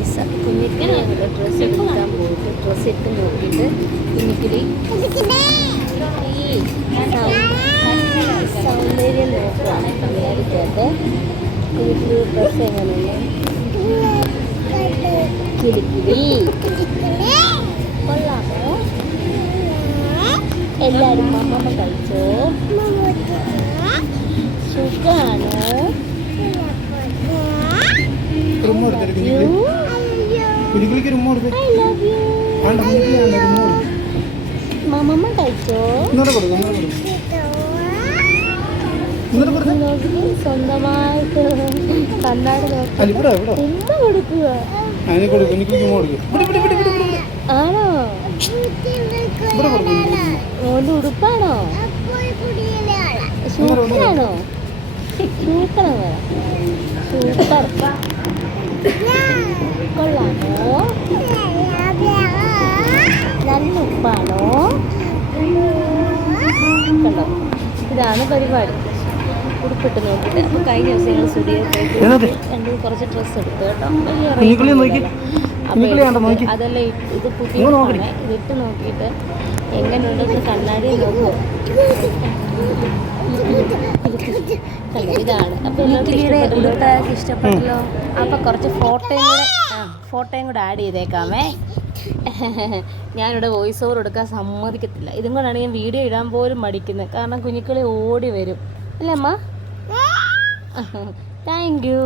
പൈസ കുഞ്ഞിക്കിളി ഞങ്ങൾ ഡ്രസ്സ് എടുക്കാൻ പോയിട്ട് ഡ്രസ്സ് ഇട്ട് നോക്കിയിട്ട് കുഞ്ഞിക്കിളി ഈ സൗ- സൗന്ദര്യം നോക്കുകയാണ് കണ്ണാടിക്കകത്ത് കുഞ്ഞിക്കിളി ഡ്രസ്സ് എങ്ങനെയാണ് കിളിക്കിളി കൊള്ളാമോ? എല്ലാവരും മമ്മമ്മ കഴിച്ചോ? സുഖാണോ? ഉമ്മ കൊടുത്തൊരു യു കുഞ്ഞിക്കിളി കുഞ്ഞിക്കിളിക്ക് ഒരു കൊടുക്കും. മമ്മമ്മ കഴിച്ചോ? ഇന്നോട്ട് കൊടുക്കും ഇന്നോട്ട് കൊടുക്കും. സ്വന്തമായിട്ട്. കൊടുക്കുക. അതിനെ കൊടുക്കും കുഞ്ഞിക്കിളിക്ക് കൊടുക്കും. ആണോ? ഓന്റെ ഉടുപ്പാണോ? സൂപ്പറാണോ സൂപ്പറാണ് സൂപ്പർ നല്ല ഉപ്പാണോ കണ്ടോ? ഇതാണ് പരിപാടി. ഉടുപ്പിട്ട് നോക്കിയിട്ട്. അപ്പോൾ കഴിഞ്ഞ ദിവസം ഞങ്ങൾ സ്റ്റുഡിയോ പോയിട്ട് രണ്ട് കുറച്ച് ഡ്രസ്സ് എടുത്തു കേട്ടോ. വലിയ. അപ്പോൾ. അതെല്ലാം ഇത് പുതിയ. ഇതിട്ട് നോക്കിയിട്ട് എങ്ങനെയുണ്ടെന്ന് കണ്ണാടി നോക്കുമോ ഇതാണ്. അപ്പോൾ ഉടുപ്പൊക്കെ ഇഷ്ടപ്പെട്ടല്ലോ. അപ്പോൾ കുറച്ച് ഫോട്ടോയും കൂടെ ഫോട്ടോയും കൂടെ ആഡ് ചെയ്തേക്കാമേ. ഞാനിവിടെ വോയിസ് ഓവർ എടുക്കാൻ സമ്മതിക്കത്തില്ല. ഇതും കൊണ്ടാണ് ഞാൻ വീഡിയോ ഇടാൻ പോലും മടിക്കുന്നത് കാരണം കുഞ്ഞിക്കളി ഓടി വരും. അല്ലേ അമ്മ? Thank you